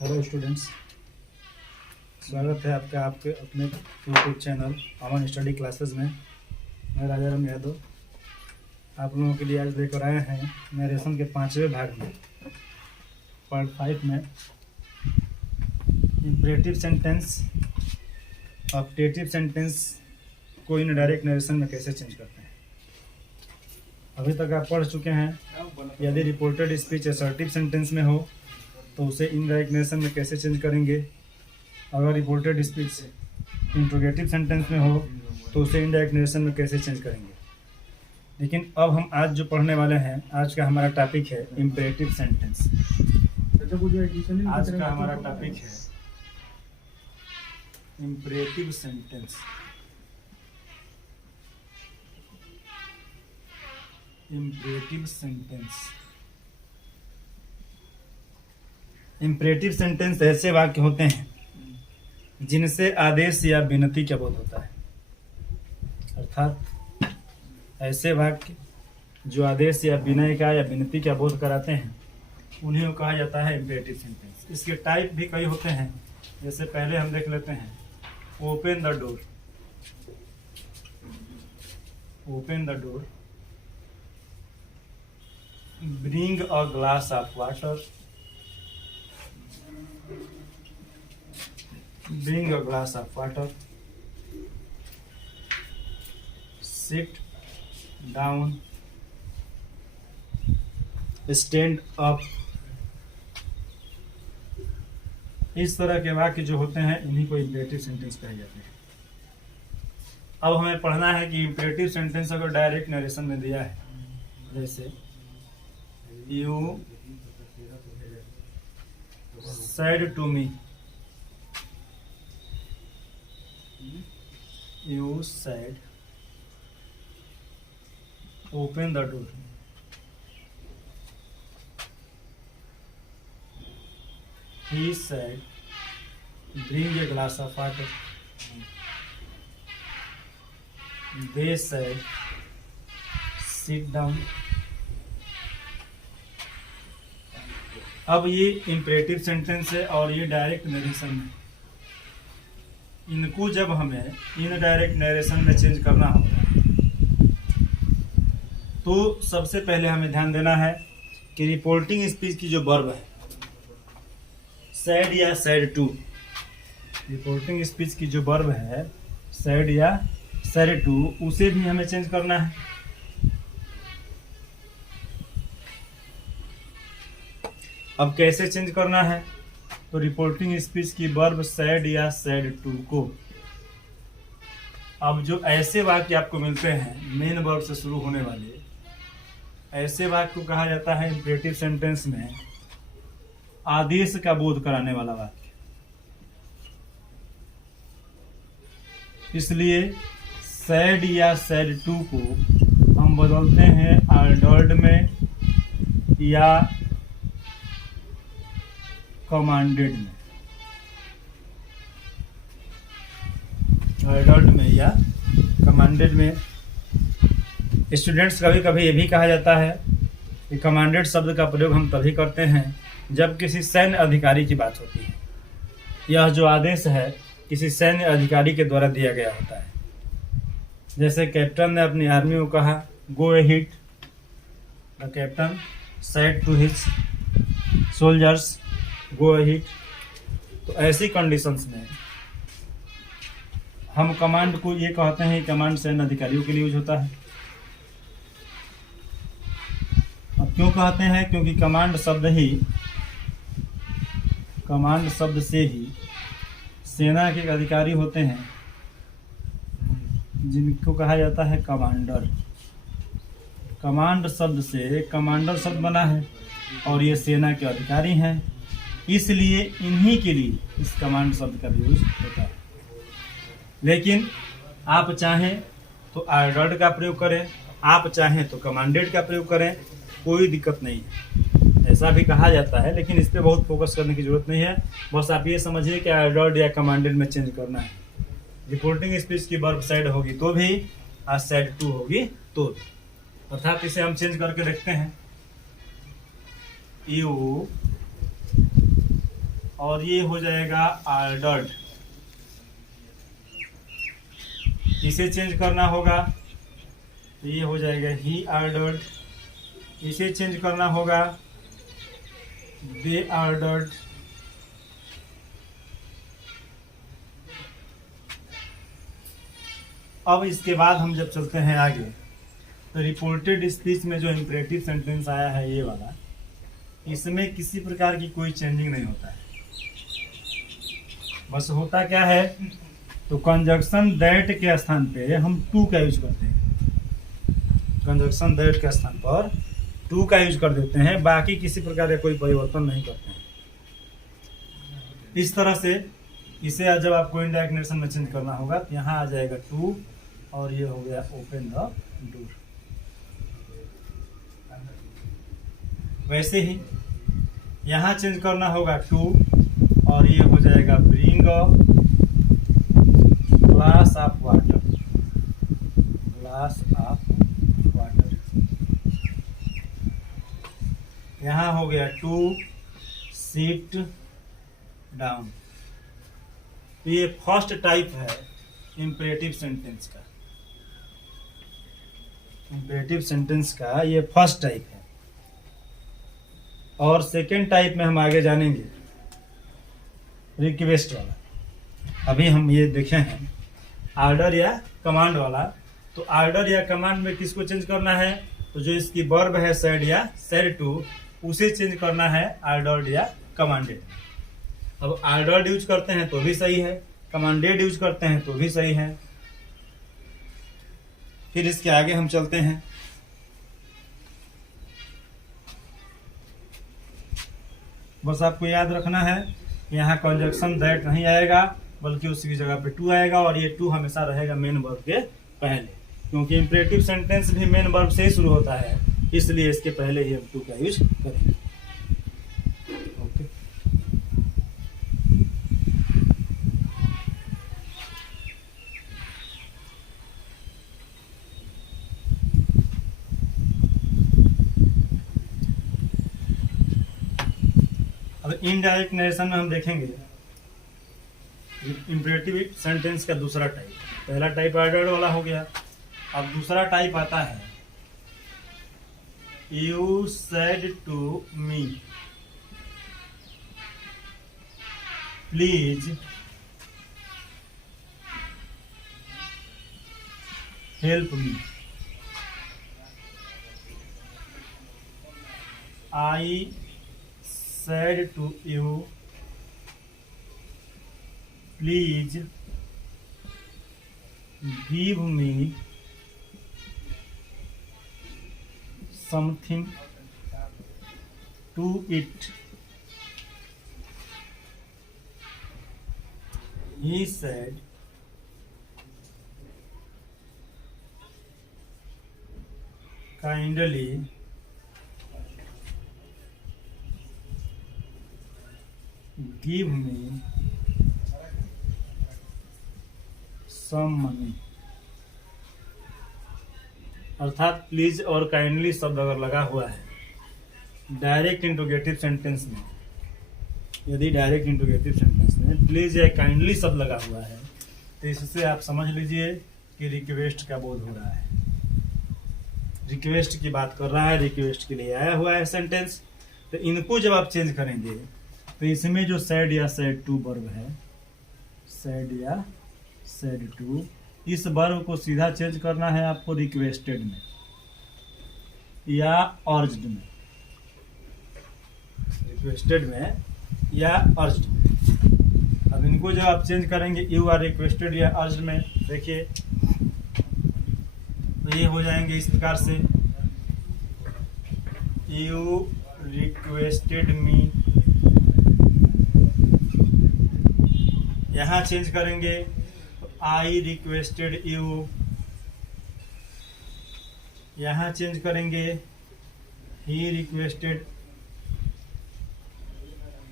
Hello students, स्वागत है आपका आपके अपने यूट्यूब चैनल अमन स्टडी क्लासेस में। मैं राजा राम यादव आप लोगों के लिए आज लेकर आए हैं नरेशन के 5वें भाग में पार्ट 5 में इम्परेटिव सेंटेंस ऑब्जेक्टिव सेंटेंस को इनडायरेक्ट नरेशन में कैसे चेंज करते हैं। अभी तक आप पढ़ चुके हैं, यदि रिपोर्टेड स्पीच असर्टिव सेंटेंस में हो तो उसे इनडायरेक्ट नरेशन में कैसे चेंज करेंगे। अगर रिपोर्टेड स्पीच इंट्रोगेटिव सेंटेंस में हो तो उसे इनडायरेक्ट नरेशन में कैसे चेंज करेंगे। लेकिन अब हम आज जो पढ़ने वाले हैं, आज का हमारा टॉपिक है इम्परेटिव सेंटेंस। आज का हमारा टॉपिक है imperative sentence. Imperative sentence imperative sentence ऐसे वाक्य होते हैं जिनसे आदेश या विनती का बोध होता है। अर्थात ऐसे वाक्य जो आदेश या विनय का या विनती का बोध कराते हैं उन्हीं को कहा जाता है इम्परेटिव सेंटेंस। इसके टाइप भी कई होते हैं। जैसे पहले हम देख लेते हैं, open the door. Open the door, bring a glass of water. Bring a glass of water. Sit down. Stand up. इस तरह के वाक्य जो होते हैं इन्हीं को इम्परेटिव सेंटेंस कहे जाते हैं। अब हमें पढ़ना है कि इम्परेटिव सेंटेंस अगर डायरेक्ट नरेशन में दिया है, जैसे you said to me, you said open the door. He said bring a glass of water. They said sit down. अब ये इम्परेटिव सेंटेंस है और ये डायरेक्ट नरेशन है। इनको जब हमें इनडायरेक्ट नरेशन में चेंज करना होगा तो सबसे पहले हमें ध्यान देना है कि रिपोर्टिंग स्पीच की जो वर्ब है, सैड या सैड टू, रिपोर्टिंग स्पीच की जो वर्ब है सैड या सैड टू, उसे भी हमें चेंज करना है। अब कैसे चेंज करना है, तो रिपोर्टिंग स्पीच की वर्ब सैड या सैड टू को, अब जो ऐसे वाक्य आपको मिलते हैं मेन वर्ब से शुरू होने वाले, ऐसे वाक्य को कहा जाता है इम्परेटिव सेंटेंस में आदेश का बोध कराने वाला वाक्य। इसलिए सैड या सैड टू को हम बदलते हैं ऑर्डर्ड में या कमांडेड में। ऑर्डर्ड में या कमांडेड में। स्टूडेंट्स, कभी कभी ये भी कहा जाता है कि कमांडेड शब्द का प्रयोग हम तभी करते हैं जब किसी सैन्य अधिकारी की बात होती है। यह जो आदेश है किसी सैन्य अधिकारी के द्वारा दिया गया होता है। जैसे कैप्टन ने अपनी आर्मी को कहा go ahead, the captain said to his soldiers go ahead. तो ऐसी कंडीशंस में हम कमांड को ये कहते हैं, कमांड सैन्य अधिकारियों के लिए यूज होता है। अब क्यों कहते हैं, क्योंकि कमांड शब्द से ही सेना के अधिकारी होते हैं जिनको कहा जाता है कमांडर। कमांड शब्द से कमांडर शब्द बना है और ये सेना के अधिकारी हैं, इसलिए इन्हीं के लिए इस कमांड शब्द का यूज होता है। लेकिन आप चाहें तो ऑर्डर्ड का प्रयोग करें, आप चाहें तो कमांडेड का प्रयोग करें, कोई दिक्कत नहीं है। ऐसा भी कहा जाता है, लेकिन इस पर बहुत फोकस करने की जरूरत नहीं है। बस आप ये समझिए कि ऑर्डर्ड या कमांडेड में चेंज करना है। रिपोर्टिंग स्पीच की वर्ब सैड होगी तो भी और सैड टू होगी तो भी। अर्थात इसे हम चेंज करके देखते हैं। यू और ये हो जाएगा ऑर्डर्ड। इसे चेंज करना होगा तो ये हो जाएगा ही ऑर्डर्ड। इसे चेंज करना होगा दे ऑर्डर्ड। अब इसके बाद हम जब चलते हैं आगे तो रिपोर्टेड स्पीच में जो इंपरेटिव सेंटेंस आया है ये वाला, इसमें किसी प्रकार की कोई चेंजिंग नहीं होता है। बस होता क्या है तो कंजक्शन दैट के स्थान पे हम टू का यूज करते हैं। कंजक्शन दैट के स्थान पर टू का यूज कर देते हैं, बाकी किसी प्रकार का कोई परिवर्तन नहीं करते हैं। इस तरह से इसे जब आपको इनडायरेक्ट नरेशन में चेंज करना होगा तो यहाँ आ जाएगा टू और ये हो गया ओपन द डोर। वैसे ही यहाँ चेंज करना होगा टू और ये हो जाएगा bring a glass of water. Glass of water. यहाँ हो गया टू सिट डाउन। तो ये फर्स्ट टाइप है इंपरेटिव सेंटेंस का। इंपरेटिव सेंटेंस का ये फर्स्ट टाइप है। और सेकेंड टाइप में हम आगे जानेंगे रिक्वेस्ट वाला। अभी हम ये देखे हैं ऑर्डर या कमांड वाला। तो ऑर्डर या कमांड में किसको चेंज करना है तो जो इसकी वर्ब है सेड या सेड टू, उसे चेंज करना है ऑर्डर्ड या कमांडेड। अब ऑर्डर्ड यूज करते हैं तो भी सही है, कमांडेड यूज करते हैं तो भी सही है। फिर इसके आगे हम चलते हैं। बस आपको याद रखना है यहाँ कंजक्शन दैट नहीं आएगा बल्कि उसकी जगह पे टू आएगा और ये टू हमेशा रहेगा मेन वर्ब के पहले, क्योंकि इंपरेटिव सेंटेंस भी मेन वर्ब से ही शुरू होता है, इसलिए इसके पहले ही हम टू का यूज करेंगे। ओके। अब इनडायरेक्ट नरेशन में हम देखेंगे इंपरेटिव सेंटेंस का दूसरा टाइप। पहला टाइप ऑर्डर्ड वाला हो गया। अब दूसरा टाइप आता है you said to me please help me. I said to you please give me something to eat। He said kindly give me some money। अर्थात प्लीज और काइंडली शब्द अगर लगा हुआ है डायरेक्ट इंट्रोगेटिव सेंटेंस में, यदि डायरेक्ट इंट्रोगेटिव सेंटेंस में प्लीज या काइंडली शब्द लगा हुआ है तो इससे आप समझ लीजिए कि रिक्वेस्ट का बोध हो रहा है, रिक्वेस्ट की बात कर रहा है, रिक्वेस्ट के लिए आया हुआ है सेंटेंस। तो इनको जब आप चेंज करेंगे तो इसमें जो सेड या सेड टू वर्ब है, सेड या सेड टू, इस वर्ब को सीधा चेंज करना है आपको रिक्वेस्टेड में या अर्ज्ड में। रिक्वेस्टेड में या अर्ज्ड में। अब इनको जब आप चेंज करेंगे यू आर रिक्वेस्टेड या अर्ज्ड में, देखिए तो ये हो जाएंगे इस प्रकार से यू रिक्वेस्टेड मी। यहाँ चेंज करेंगे तो आई रिक्वेस्टेड यू। यहाँ चेंज करेंगे ही रिक्वेस्टेड।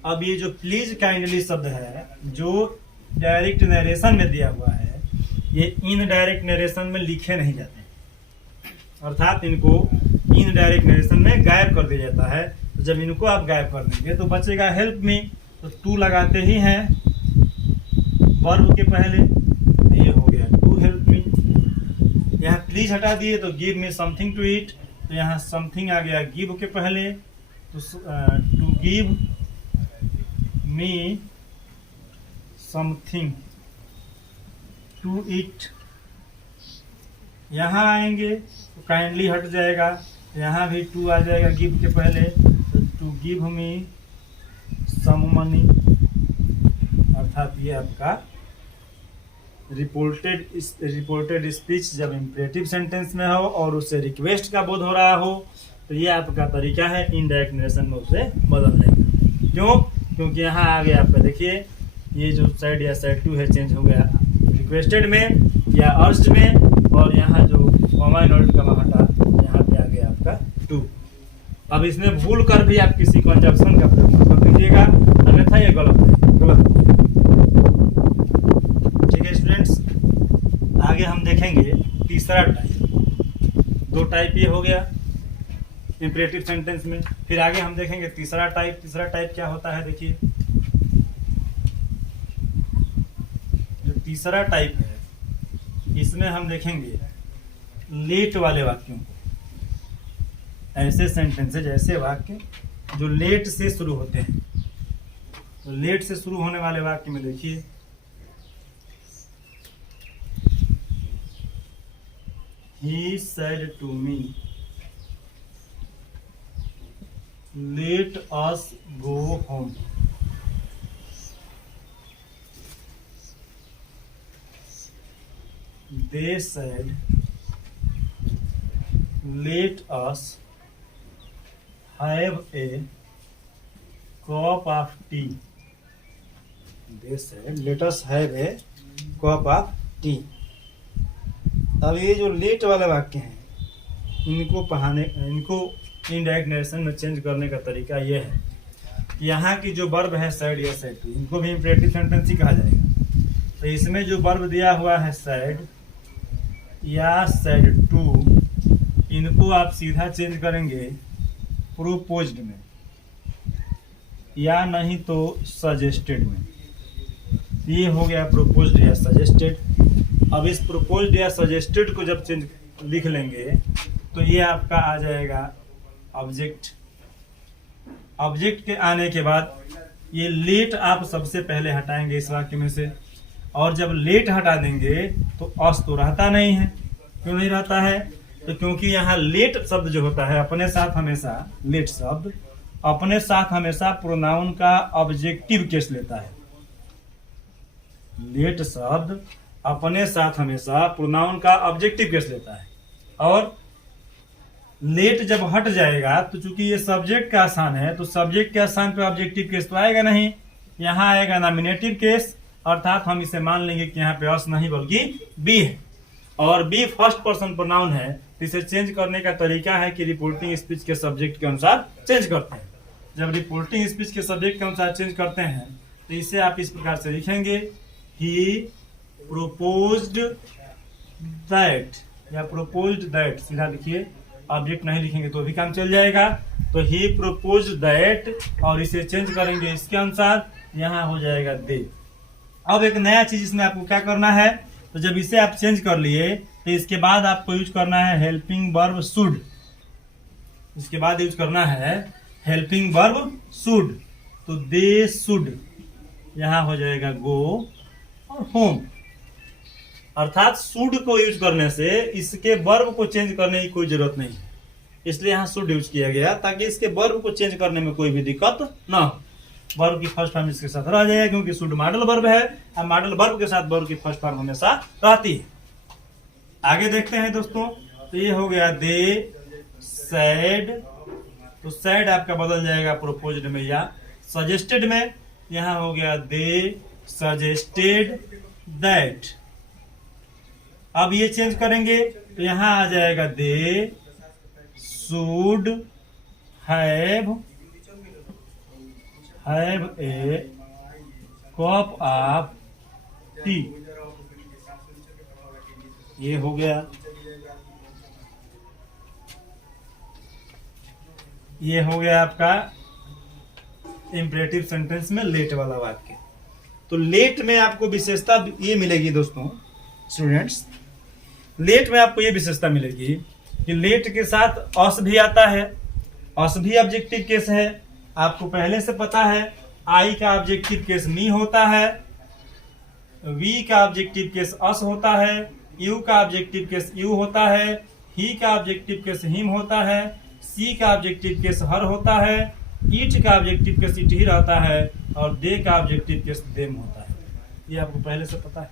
अब ये जो प्लीज काइंडली शब्द है जो डायरेक्ट नरेशन में दिया हुआ है, ये इनडायरेक्ट नरेशन में लिखे नहीं जाते, अर्थात इनको इनडायरेक्ट नरेशन में गायब कर दिया जाता है। तो जब इनको आप गायब कर देंगे तो बचेगा हेल्प मी। तो टू लगाते ही हैं वर्ब के पहले। ये हो गया टू हेल्प मी। यहाँ प्लीज हटा दिए तो give me something to eat, तो यहाँ समथिंग आ गया गिव के पहले, तो to give me something to eat. यहाँ आएंगे तो काइंडली हट जाएगा, यहाँ भी टू आ जाएगा गिव के पहले, तो to give me some money. अर्थात ये आपका रिपोर्टेड स्पीच जब इम्परेटिव सेंटेंस में हो और उससे रिक्वेस्ट का बोध हो रहा हो, तो ये आपका तरीका है इनडायरेक्ट नरेशन में उसे बदलने का। क्यों? क्योंकि यहाँ आ गया आपका, देखिए ये जो साइड या साइड टू है चेंज हो गया रिक्वेस्टेड में या अर्ज्ड में, और यहाँ जो कॉमा नोट का हटा यहाँ पे आ गया आपका टू। अब इसमें भूल कर भी आप किसी कंजक्शन का प्रयोग कर दीजिएगा, अन्यथा ये गलत है, गलत। ठीक है स्टूडेंट्स, आगे हम देखेंगे तीसरा टाइप। दो टाइप ये हो गया इंपरेटिव सेंटेंस में, फिर आगे हम देखेंगे तीसरा टाइप। तीसरा टाइप क्या होता है, देखिए जो तीसरा टाइप है इसमें हम देखेंगे लेट वाले वाक्यों को। ऐसे सेंटेंसेज, ऐसे वाक्य जो लेट से शुरू होते हैं। तो लेट से शुरू होने वाले वाक्य में देखिए He said to me, let us go home. They said, let us have a cup of tea. They said, let us have a cup of tea. अब ये जो लेट वाले वाक्य हैं इनको इनडायरेक्ट नरेशन में चेंज करने का तरीका ये है कि यहाँ की जो वर्ब है सैड या सैड टू, इनको भी इंपरेटिव सेंटेंस ही कहा जाएगा। तो इसमें जो वर्ब दिया हुआ है सैड या सैड टू, इनको आप सीधा चेंज करेंगे प्रोपोज्ड में या नहीं तो सजेस्टेड में। ये हो गया प्रोपोज्ड या सजेस्टेड। अब इस प्रोपोज्ड या सजेस्टेड को जब चेंज लिख लेंगे तो ये आपका आ जाएगा ऑब्जेक्ट। ऑब्जेक्ट के आने के बाद ये लेट आप सबसे पहले हटाएंगे इस वाक्य में से, और जब लेट हटा देंगे तो अस तो रहता नहीं है। क्यों नहीं रहता है? तो क्योंकि यहाँ लेट शब्द जो होता है अपने साथ हमेशा, लेट शब्द अपने साथ हमेशा प्रोनाउन का ऑब्जेक्टिव केस लेता है। लेट शब्द अपने साथ हमेशा प्रोनाउन का ऑब्जेक्टिव केस लेता है, और लेट जब हट जाएगा तो चूंकि ये सब्जेक्ट का स्थान है तो सब्जेक्ट के स्थान पे ऑब्जेक्टिव केस तो आएगा नहीं, यहाँ आएगा नॉमिनेटिव केस। अर्थात हम इसे मान लेंगे कि यहाँ पे अस नहीं बल्कि बी है, और बी फर्स्ट पर्सन प्रोनाउन है। तो इसे चेंज करने का तरीका है कि रिपोर्टिंग स्पीच के सब्जेक्ट के अनुसार चेंज करते हैं। जब रिपोर्टिंग स्पीच के सब्जेक्ट के अनुसार चेंज करते हैं तो इसे आप इस प्रकार से लिखेंगे कि proposed that या proposed that, सीधा लिखिए, ऑब्जेक्ट नहीं लिखेंगे तो भी काम चल जाएगा। तो he proposed that, और इसे चेंज करेंगे इसके अनुसार, यहाँ हो जाएगा दे। अब एक नया चीज इसमें आपको क्या करना है, तो जब इसे आप चेंज कर लिए तो इसके बाद आपको यूज करना है हेल्पिंग वर्ब शुड। इसके बाद यूज करना है हेल्पिंग वर्ब शुड। तो दे शुड, यहाँ हो जाएगा गो और होम। अर्थात शुड को यूज करने से इसके वर्ब को चेंज करने की कोई जरूरत नहीं है, इसलिए यहाँ शुड यूज किया गया ताकि इसके वर्ब को चेंज करने में कोई भी दिक्कत ना हो। वर्ब की फर्स्ट फॉर्म इसके साथ रह जाएगा क्योंकि शुड मॉडल वर्ब है, और मॉडल वर्ब के साथ वर्ब की फर्स्ट फॉर्म हमेशा रहती है। आगे देखते हैं दोस्तों, तो ये हो गया दे सैड। तो सैड आपका बदल जाएगा प्रोपोज्ड में या सजेस्टेड में। यहाँ हो गया दे सजेस्टेड दैट। अब ये चेंज करेंगे तो यहाँ आ जाएगा they should have a cup of T. ये हो गया, ये हो गया आपका इम्परेटिव सेंटेंस में लेट वाला वाक्य। तो लेट में आपको विशेषता ये मिलेगी दोस्तों, स्टूडेंट्स, लेट में आपको ये विशेषता मिलेगी कि लेट के साथ अस भी आता है। अस भी ऑब्जेक्टिव केस है, आपको पहले से पता है। आई का ऑब्जेक्टिव केस मी होता है, वी का ऑब्जेक्टिव केस अस होता है, यू का ऑब्जेक्टिव केस यू होता है, ही का ऑब्जेक्टिव केस हिम होता है, सी का ऑब्जेक्टिव केस हर होता है, ईट का ऑब्जेक्टिव केस इट ही रहता है, और दे का ऑब्जेक्टिव केस देम होता है। ये आपको पहले से पता है।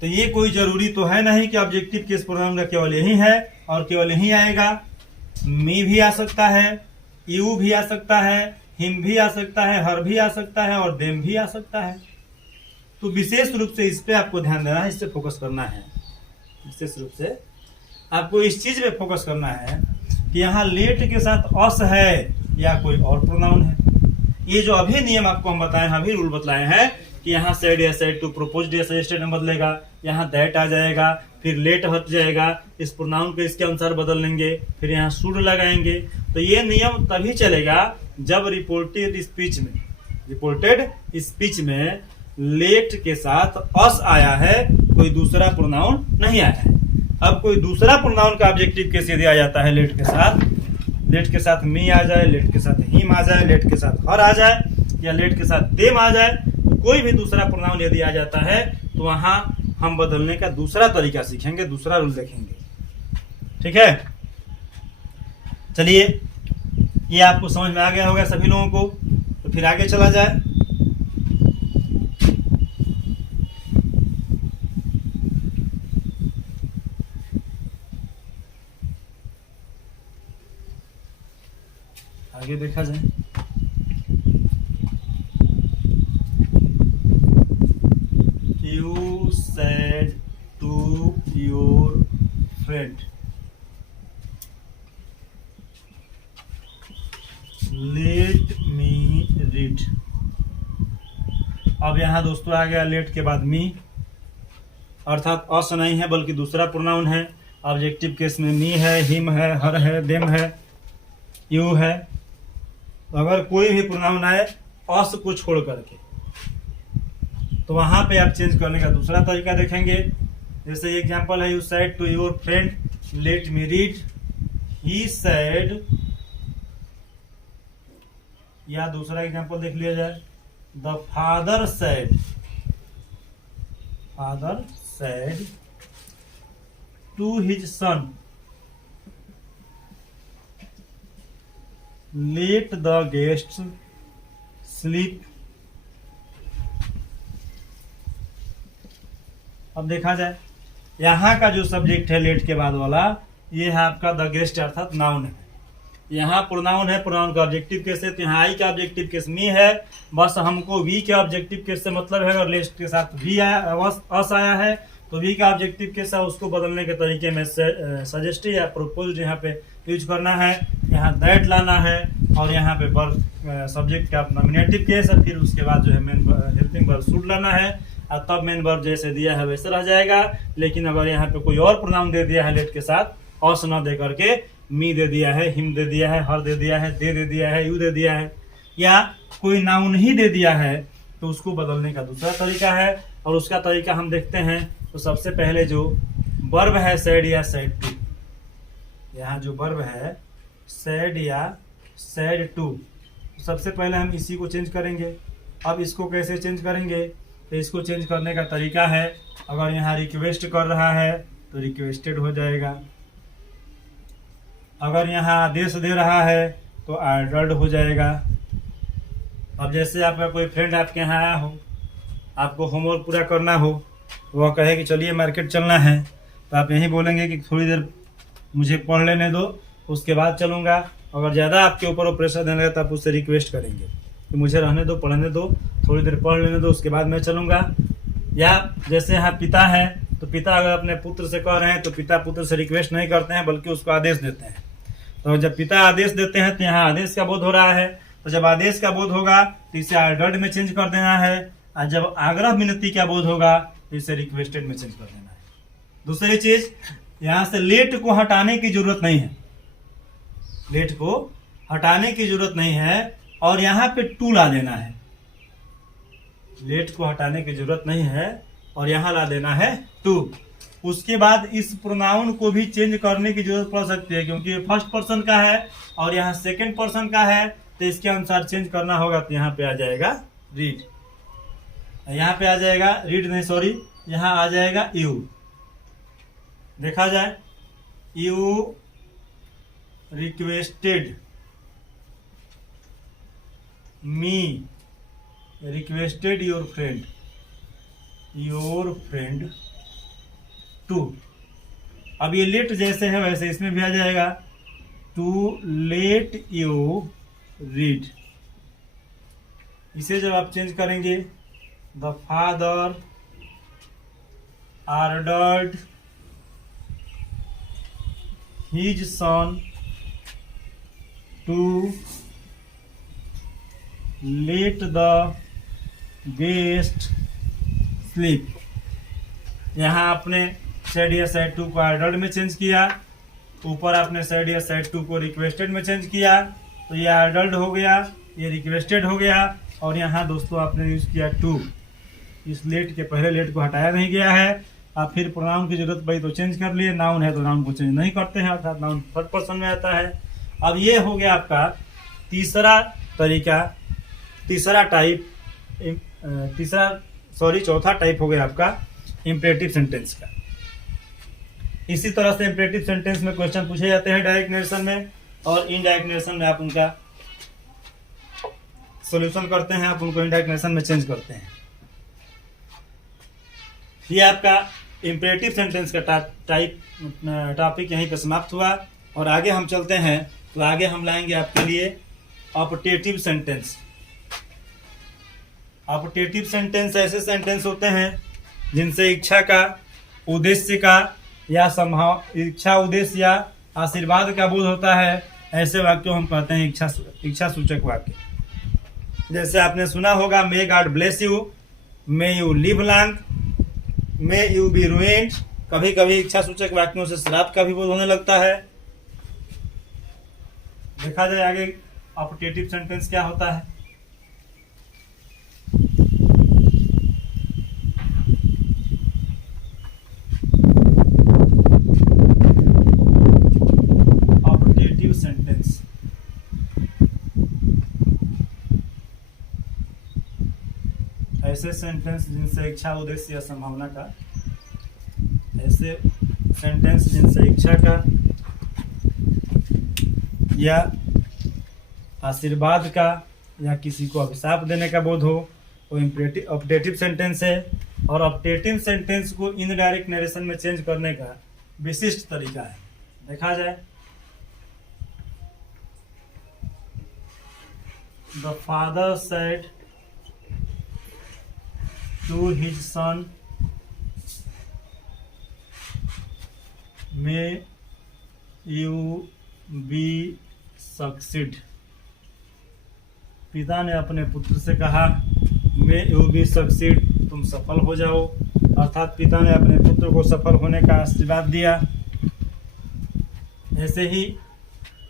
तो ये कोई जरूरी तो है नहीं कि ऑब्जेक्टिव केस प्रोनाउन का केवल यही है और केवल यही आएगा। मी भी आ सकता है, यू भी आ सकता है, हिम भी आ सकता है, हर भी आ सकता है, और देम भी आ सकता है। तो विशेष रूप से इस पे आपको ध्यान देना है, इस पे फोकस करना है। विशेष रूप से आपको इस चीज पे फोकस करना है कि यहाँ लेट के साथ अस है या कोई और प्रोनाउन है। ये जो अभी नियम आपको हम बताए हैं, अभी रूल बतलाए हैं कि यहाँ सेड या सेड टू, प्रोपोज्ड या सजेस्टेड में बदलेगा, यहाँ दैट आ जाएगा, फिर लेट हट जाएगा, इस प्रोनाउन को इसके अनुसार बदल लेंगे, फिर यहाँ शुड लगाएंगे। तो ये नियम तभी चलेगा जब रिपोर्टेड स्पीच में लेट के साथ अस आया है, कोई दूसरा प्रोनाउन नहीं आया है। अब कोई दूसरा प्रोनाउन का ऑब्जेक्टिव केस यदि आ जाता है लेट के साथ मी आ जाए, लेट के साथ हिम आ जाए, लेट के साथ हर आ जाए, या लेट के साथ देम आ जाए, तो कोई भी दूसरा प्रोनाउन यदि आ जाता है तो वहां हम बदलने का दूसरा तरीका सीखेंगे, दूसरा रूल देखेंगे। ठीक है, चलिए, ये आपको समझ में आ गया होगा सभी लोगों को। तो फिर आगे चला जाए। आगे देखा जाए। You said to your friend, let me read। अब यहाँ दोस्तों आ गया लेट के बाद मी, अर्थात अस नहीं है बल्कि दूसरा प्रोनाउन है। ऑब्जेक्टिव केस में मी है, हिम है, हर है, देम है, यू है। अगर कोई भी प्रोनाउन आए अस को छोड़ करके, तो वहां पे आप चेंज करने का दूसरा तरीका देखेंगे। जैसे एग्जांपल है, you said to your friend let me read, he said, या दूसरा एग्जांपल देख लिया जाए, the father said to his son let the guest sleep. अब देखा जाए, यहाँ का जो सब्जेक्ट है लेट के बाद वाला, ये है आपका द गेस्ट, अर्थात नाउन है। यहाँ प्रोनाउन है, प्रोनाउन का ऑब्जेक्टिव केस है, तो यहाँ आई का ऑब्जेक्टिव केस मी है। बस हमको वी के ऑब्जेक्टिव केस से मतलब है, और लेट के साथ वी आया, अस आया है, तो वी का ऑब्जेक्टिव केस है, उसको बदलने के तरीके में सजेस्टिव या प्रोपोज्ड यहाँ पे यूज करना है। यहाँ दैट लाना है, और यहाँ पे वर्ब सब्जेक्ट का नॉमिनेटिव केस है, फिर उसके बाद जो है मेन हेल्पिंग वर्ब शुड लाना है, और तब मेन वर्ब जैसे दिया है वैसे रह जाएगा। लेकिन अगर यहाँ पे कोई और प्रोनाउन दे दिया है लेट के साथ, अस न दे करके मी दे दिया है, हिम दे दिया है, हर दे दिया है, दे दिया है, यू दे दिया है, या कोई नाउन ही दे दिया है, तो उसको बदलने का दूसरा तरीका है। और उसका तरीका हम देखते हैं। तो सबसे पहले जो वर्ब है सेड या सेड टू, यहाँ जो वर्ब है सेड या सेड टू, सबसे पहले हम इसी को चेंज करेंगे। अब इसको कैसे चेंज करेंगे? तो इसको चेंज करने का तरीका है, अगर यहाँ रिक्वेस्ट कर रहा है तो रिक्वेस्टेड हो जाएगा, अगर यहाँ आदेश दे रहा है तो ऑर्डर्ड हो जाएगा। अब जैसे आपका कोई फ्रेंड आपके यहाँ आया हो, आपको होमवर्क पूरा करना हो, वह कहे कि चलिए मार्केट चलना है, तो आप यही बोलेंगे कि थोड़ी देर मुझे पढ़ लेने दो, उसके बाद चलूँगा। अगर ज़्यादा आपके ऊपर वो प्रेशर देने लगे तो आप उससे रिक्वेस्ट करेंगे कि मुझे रहने दो, पढ़ने दो, थोड़ी देर पढ़ लेने दो, उसके बाद मैं चलूँगा। या जैसे यहाँ पिता है, तो पिता अगर अपने पुत्र से कह रहे हैं तो पिता पुत्र से रिक्वेस्ट नहीं करते हैं बल्कि उसको आदेश देते हैं। तो जब पिता आदेश देते हैं तो यहाँ आदेश का बोध हो रहा है, तो जब आदेश का बोध होगा तो इसे ऑर्डर्ड में चेंज कर देना है, और जब आग्रह विनती का बोध होगा तो इसे रिक्वेस्टेड में चेंज कर देना है। दूसरी चीज, यहाँ से लेट को हटाने की जरूरत नहीं है, लेट को हटाने की जरूरत नहीं है। और यहाँ पे टू ला देना है, लेट को हटाने की जरूरत नहीं है और यहाँ ला देना है टू। उसके बाद इस प्रोनाउन को भी चेंज करने की जरूरत पड़ सकती है, क्योंकि ये फर्स्ट पर्सन का है और यहाँ सेकंड पर्सन का है, तो इसके अनुसार चेंज करना होगा। तो यहाँ पे आ जाएगा रीड, यहाँ पे आ जाएगा रीड नहीं सॉरी, यहाँ आ जाएगा यू। देखा जाए, you requested me, requested your friend to. अब ये लेट जैसे है वैसे इसमें भी आ जाएगा, टू लेट यू रीड। इसे जब आप चेंज करेंगे, the father ordered his son to let the guest sleep. यहाँ आपने सेड या सेड टू को ऑर्डर्ड में चेंज किया, ऊपर आपने सेड या सेड टू को रिक्वेस्टेड में चेंज किया, तो ये ऑर्डर्ड हो गया, ये रिक्वेस्टेड हो गया। और यहाँ दोस्तों आपने यूज किया टू, इस लेट के पहले लेट को हटाया नहीं गया है। आप फिर प्रोनाउन की जरूरत पड़ी तो चेंज कर लिए, नाउन है तो नाउन को चेंज नहीं करते हैं, अर्थात नाउन थर्ड पर्सन में आता है। अब ये हो गया आपका तीसरा तरीका, चौथा टाइप हो गया आपका इंपरेटिव सेंटेंस का। इसी तरह से इंपरेटिव सेंटेंस में क्वेश्चन पूछे जाते हैं डायरेक्ट नरेशन में, और इनडायरेक्ट नरेशन में आप उनका सॉल्यूशन करते हैं, आप उनको इनडायरेक्ट नरेशन में चेंज करते हैं। ये आपका इंपरेटिव सेंटेंस का टॉपिक यहीं पर समाप्त हुआ। और आगे हम चलते हैं, तो आगे हम लाएंगे आपके लिए ऑप्टेटिव सेंटेंस। ऑप्टेटिव सेंटेंस ऐसे सेंटेंस होते हैं जिनसे इच्छा का, उद्देश्य का या इच्छा, उद्देश्य या आशीर्वाद का बोध होता है। ऐसे वाक्यों हम कहते हैं इच्छा सूचक वाक्य। जैसे आपने सुना होगा, may God bless you, may you live long, may you B ruined. कभी कभी इच्छा सूचक वाक्यों से श्राप का भी बोध होने लगता है। देखा जाए आगे ऑप्टेटिव सेंटेंस क्या होता है। ऑप्टेटिव सेंटेंस ऐसे सेंटेंस जिनसे इच्छा, उद्देश्य या संभावना का, ऐसे सेंटेंस जिनसे इच्छा का या आशीर्वाद का या किसी को अभिशाप देने का बोध हो, वो ऑप्टेटिव सेंटेंस है। और ऑप्टेटिव सेंटेंस को इनडायरेक्ट नरेशन में चेंज करने का विशिष्ट तरीका है। देखा जाए, the father said to his son, may you be succeed. पिता ने अपने पुत्र से कहा, मे यू बी सक्सीड, तुम सफल हो जाओ। अर्थात पिता ने अपने पुत्र को सफल होने का आशीर्वाद दिया। ऐसे ही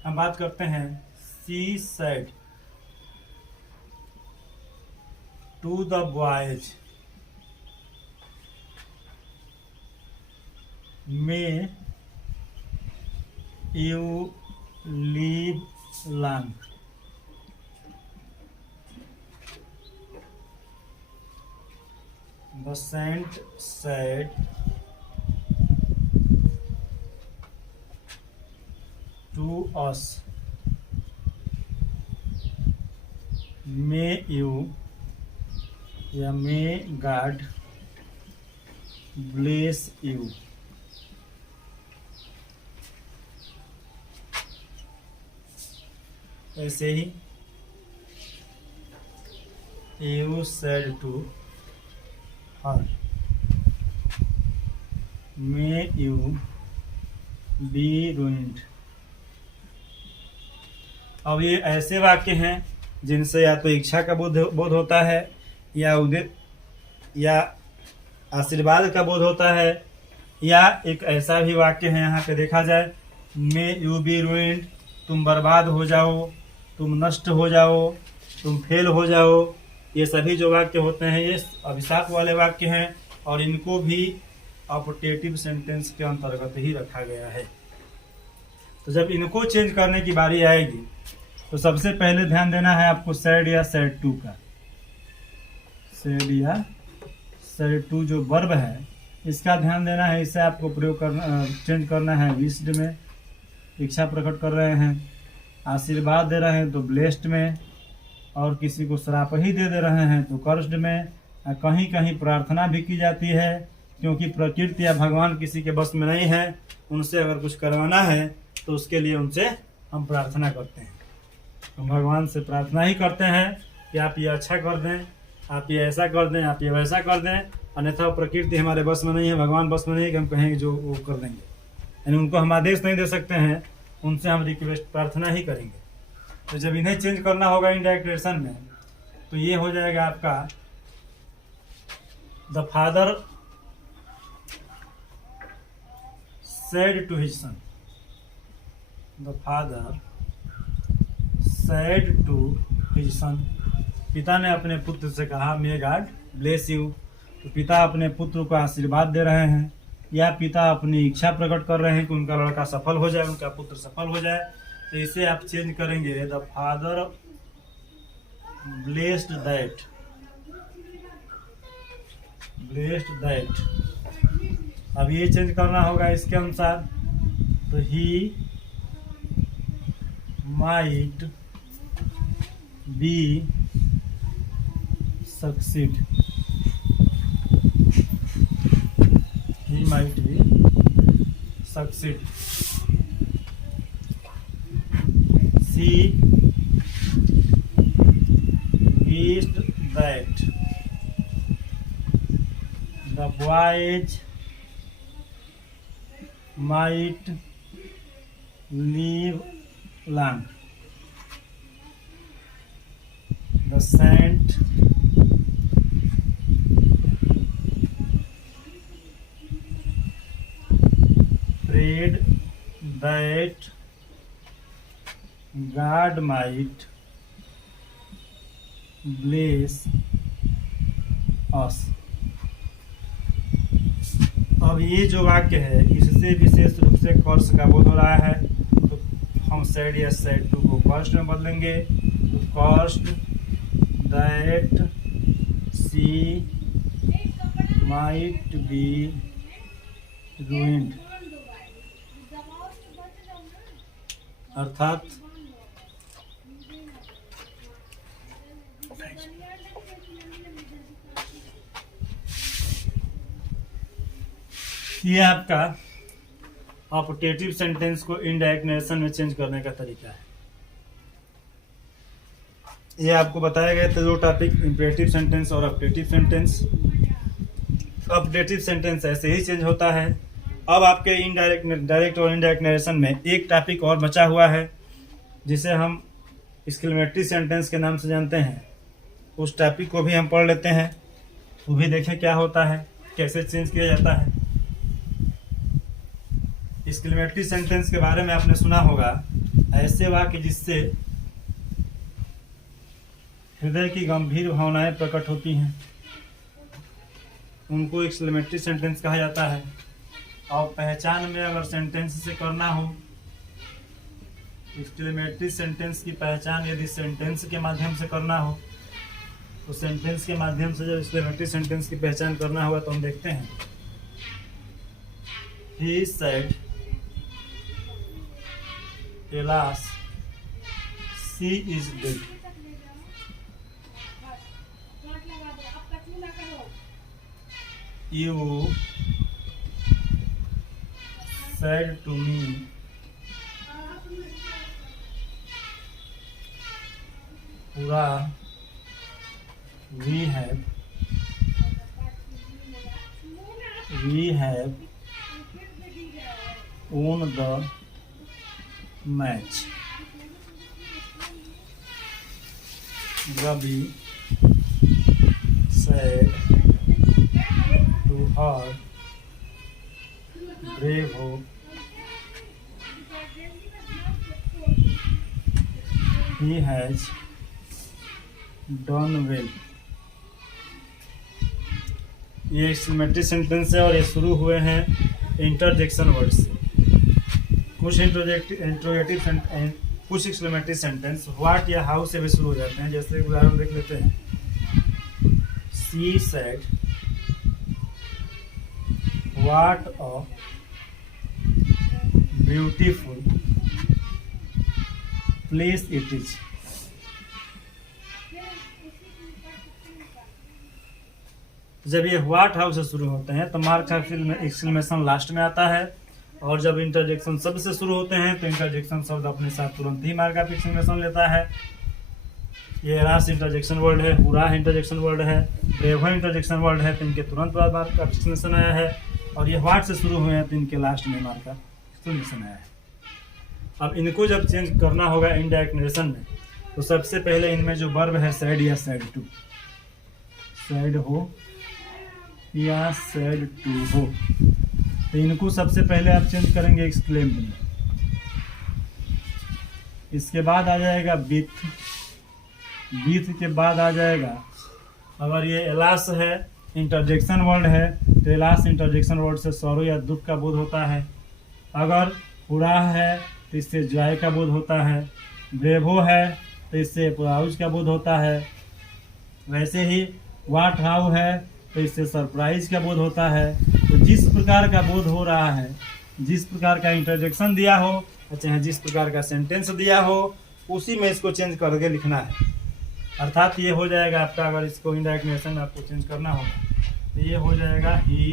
हम बात करते हैं, she said to the boys, may you live long. The saint said to us, may you या may God bless you। ऐसे ही you said to her, may you be ruined। अब ये ऐसे वाक्य हैं जिनसे या तो इच्छा का बोध होता है, या आशीर्वाद का बोध होता है, या एक ऐसा भी वाक्य है यहाँ पे देखा जाए, मे यू बी रूइंड, तुम बर्बाद हो जाओ, तुम नष्ट हो जाओ, तुम फेल हो जाओ। ये सभी जो वाक्य होते हैं ये अभिशाप वाले वाक्य हैं और इनको भी ऑप्टेटिव सेंटेंस के अंतर्गत ही रखा गया है। तो जब इनको चेंज करने की बारी आएगी तो सबसे पहले ध्यान देना है आपको सैड या सैड टू का। सैड या सैड टू जो वर्ब है इसका ध्यान देना है। इसे आपको प्रयोग करना चेंज करना है विश्ड में, इच्छा प्रकट कर रहे हैं, आशीर्वाद दे रहे हैं तो ब्लेस्ड में, और किसी को श्राप ही दे रहे हैं तो कर्स्ड में। कहीं कहीं प्रार्थना भी की जाती है क्योंकि प्रकृति या भगवान किसी के बस में नहीं है, उनसे अगर कुछ करवाना है तो उसके लिए उनसे हम प्रार्थना करते हैं। हम भगवान से प्रार्थना ही करते हैं कि आप ये अच्छा कर दें, आप ये ऐसा कर दें, आप ये वैसा कर दें, अन्यथा प्रकृति हमारे बस में नहीं है, भगवान बस में नहीं है कि हम कहेंगे जो वो कर देंगे। यानी उनको हम आदेश नहीं दे सकते हैं, उनसे हम रिक्वेस्ट प्रार्थना ही करेंगे। तो जब इन्हें चेंज करना होगा इनडायरेक्ट नेरेशन में तो ये हो जाएगा आपका the father said to his son. The father said to his son. पिता ने अपने पुत्र से कहा मे गॉड ब्लेस यू। तो पिता अपने पुत्र को आशीर्वाद दे रहे हैं या पिता अपनी इच्छा प्रकट कर रहे हैं कि उनका लड़का सफल हो जाए, उनका पुत्र सफल हो जाए। तो इसे आप चेंज करेंगे the father blessed that. Blessed that. अब ये चेंज करना होगा इसके अनुसार। तो he might be succeed. He might be succeed. She wished that the boys might live long. The saint prayed that God might bless us। अब ये जो वाक्य है इससे विशेष रूप से कर्स का बोध हो रहा है, तो हम सैड या सैड टू को कर्स्ट में बदलेंगे। तो cursed that she might be ruined. अर्थात ये आपका ऑप्टेटिव सेंटेंस को इनडायरेक्ट नरेशन में चेंज करने का तरीका है। ये आपको बताया गया था दो टॉपिक, इंपरेटिव सेंटेंस और ऑप्टेटिव सेंटेंस। ऑप्टेटिव सेंटेंस ऐसे ही चेंज होता है। अब आपके डायरेक्ट और इनडायरेक्ट नरेशन में एक टॉपिक और बचा हुआ है जिसे हम एक्सक्लेमेटरी सेंटेंस के नाम से जानते हैं। उस टॉपिक को भी हम पढ़ लेते हैं, वो भी देखें क्या होता है, कैसे चेंज किया जाता है। एक्सक्लेमेटरी सेंटेंस के बारे में आपने सुना होगा, ऐसे वाक्य जिससे हृदय की गंभीर भावनाएं प्रकट होती हैं उनको एक्सक्लेमेटरी सेंटेंस कहा जाता है। और पहचान में अगर सेंटेंस से करना हो, एक्सक्लेमेटरी सेंटेंस की पहचान यदि सेंटेंस के माध्यम से करना हो, तो सेंटेंस के माध्यम से जब एक्सक्लेमेटरी सेंटेंस की पहचान करना होगा तो हम देखते हैं he said Alas, she is dead. You said to me, Pura, we have won the match. Ravi said to her, brave hope, he has done well. ये एक्सक्लेमेटरी सेंटेंस है और ये शुरू हुए हैं इंटरजेक्शन वर्ड से। कुछ इंट्रोगेटिव कुछ एक्सक्लेमेटरी सेंटेंस व्हाट या हाउ से भी शुरू हो जाते हैं। जैसे उदाहरण देख लेते हैं, she said what a beautiful place it is. जब ये व्हाट हाउ से शुरू होते हैं तो मार्क का फिल में एक्सक्लेमेशन लास्ट में आता है, और जब इंटरजेक्शन शब्द से शुरू होते हैं तो इंटरजेक्शन शब्द अपने साथ तुरंत ही मार्क ऑफ एक्सक्लेमेशन लेता है। ये रास इंटरजेक्शन वर्ड है, हुरा इंटरजेक्शन वर्ड है, ब्रेव इंटरजेक्शन वर्ड है, तो इनके तुरंत बाद मार्क ऑफ एक्सक्लेमेशन आया है। और ये व्हाट से शुरू हुए हैं तो इनके लास्ट में मार्क ऑफ एक्सक्लेमेशन आया है। अब इनको जब चेंज करना होगा इनडायरेक्ट नरेशन में, तो सबसे पहले इनमें जो वर्ब है सैड या सैड टू, सैड हो या सैड टू हो, तो इनको सबसे पहले आप चेंज करेंगे एक्सक्लेम्ड में। इसके बाद आ जाएगा विथ, विथ के बाद आ जाएगा, अगर ये एलास है इंटरजेक्शन वर्ड है तो एलास इंटरजेक्शन वर्ड से सॉरो या दुख का बोध होता है। अगर हुरा है तो इससे जॉय का बोध होता है, ब्रेवो है तो इससे प्राउज का बोध होता है। वैसे ही व्हाट हाउ है तो इससे सरप्राइज का बोध होता है। तो जिस प्रकार का बोध हो रहा है, जिस प्रकार का इंटरजेक्शन दिया हो, चाहे जिस प्रकार का सेंटेंस दिया हो, उसी में इसको चेंज करके लिखना है। अर्थात ये हो जाएगा आपका, अगर इसको इनडायरेक्ट नरेशन आपको चेंज करना होगा तो ये हो जाएगा ही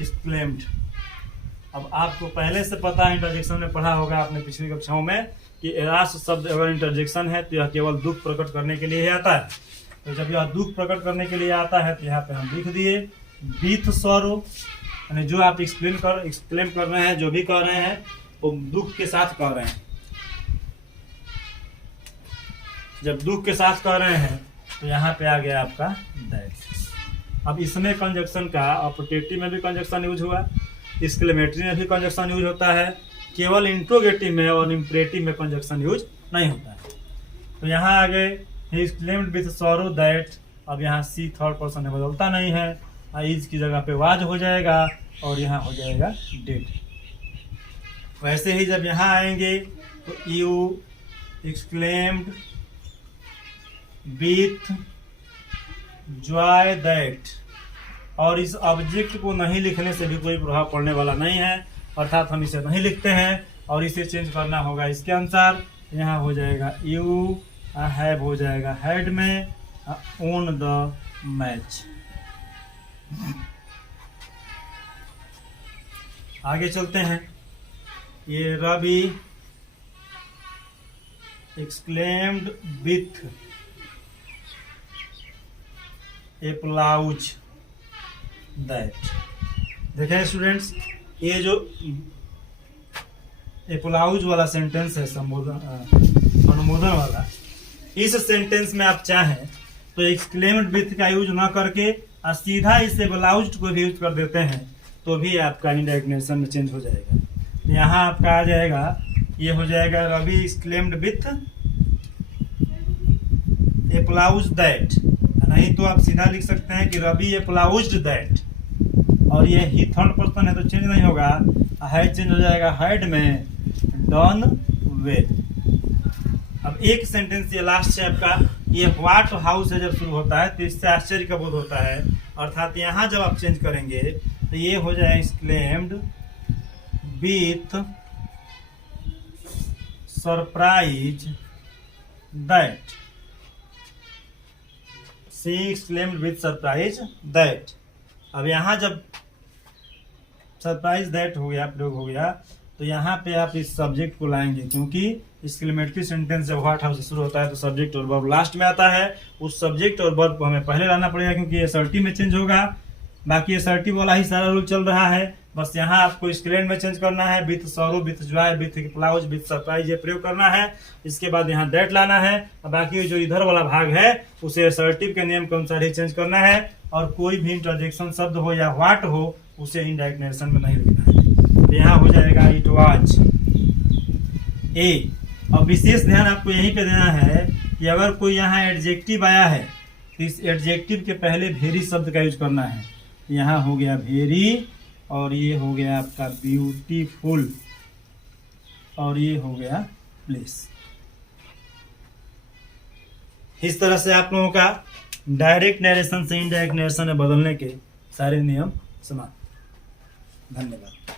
एक्सक्लेम्ड। अब आपको पहले से पता है, इंटरजेक्शन में पढ़ा होगा आपने पिछली कक्षाओं में कि एरास शब्द अगर इंटरजेक्शन है तो यह केवल दुख प्रकट करने के लिए ही आता है। तो जब यह दुख प्रकट करने के लिए आता है तो यहाँ पे हम लिख दिए विथ सॉरो, यानी जो आप एक्सप्लेन कर रहे हैं, जो भी कह रहे हैं वो दुख के साथ कह रहे हैं। जब दुख के साथ कह रहे हैं तो यहाँ पे आ गया आपका दैट। अब इसमें कंजक्शन का ऑपरेटिव में भी कंजक्शन यूज हुआ, एक्सक्लेमेटरी में भी कंजक्शन यूज होता है, केवल इंट्रोगेटिव में और इंपरेटिव में कंजक्शन यूज नहीं होता है। तो यहाँ आ गए he exclaimed with sorrow that. अब यहाँ सी थर्ड पर्सन में बदलता नहीं है, इज की जगह पे वाज हो जाएगा और यहाँ हो जाएगा डिड। वैसे ही जब यहाँ आएंगे तो you exclaimed with Joy that, और इस ऑब्जेक्ट को नहीं लिखने से भी कोई प्रभाव पड़ने वाला नहीं है, अर्थात हम इसे नहीं लिखते हैं और इसे चेंज करना होगा इसके अनुसार। यहाँ हो जाएगा यू हैव हो जाएगा हैड में ओन द मैच। आगे चलते हैं, ये रवि एक्सक्लेम्ड विथ एप्लाउज दैट। देखें स्टूडेंट्स, ये जो एप्लाउज वाला सेंटेंस है, संबोधन अनुमोदन वाला, इस सेंटेंस में आप चाहें तो एक्सक्लेम्ड विथ का यूज ना करके सीधा इसे एप्लाउज्ड को भी यूज कर देते हैं तो भी आपका इनडायरेक्ट नरेशन में चेंज हो जाएगा। तो यहाँ आपका आ जाएगा, ये हो जाएगा रवि एक्सक्लेम्ड विथ एप्लाउज दैट, नहीं तो आप सीधा लिख सकते हैं कि रवि एप्लाउज्ड दैट, और ये ही थर्ड पर्सन है तो चेंज नहीं होगा, हैड चेंज हो जाएगा हैड में डन वेल। अब एक सेंटेंस ये लास्ट है आपका, ये व्हाट हाउ से जब शुरू होता है तो इससे आश्चर्य का बोध होता है, अर्थात यहाँ जब आप चेंज करेंगे तो ये हो जाए exclaimed with surprise that. She exclaimed with surprise that. अब यहाँ जब सरप्राइज दैट हो गया, प्रयोग हो गया, तो यहाँ पे आप इस सब्जेक्ट को लाएंगे, क्योंकि एक्सक्लेमेटरी सेंटेंस जब व्हाट हाउ से शुरू होता है तो सब्जेक्ट और वर्ब लास्ट में आता है। उस सब्जेक्ट और वर्ब को हमें पहले लाना पड़ेगा, क्योंकि ये असर्टिव में चेंज होगा। बाकी असर्टिव वाला ही सारा रूल चल रहा है, बस यहाँ आपको एक्सक्लेम्ड में चेंज करना है, with sorrow, with joy, with applause, with surprise, ये प्रयोग करना है। इसके बाद यहाँ दैट लाना है, और बाकी जो इधर वाला भाग है उसे असर्टिव के नियम के अनुसार ही चेंज करना है, और कोई भी इंटरजेक्शन शब्द हो या व्हाट हो उसे इनडायरेक्ट नरेशन में नहीं लिखना है। तो यहाँ हो जाएगा इट वाज ए और विशेष ध्यान आपको यहीं पे देना है कि अगर कोई यहाँ एडजेक्टिव आया है तो इस एडजेक्टिव के पहले वेरी शब्द का यूज करना है। यहाँ हो गया वेरी, और ये हो गया आपका ब्यूटीफुल, और ये हो गया प्लेस। इस तरह से आप लोगों का डायरेक्ट नरेशन से इनडायरेक्ट नरेशन में बदलने के सारे नियम समान। धन्यवाद।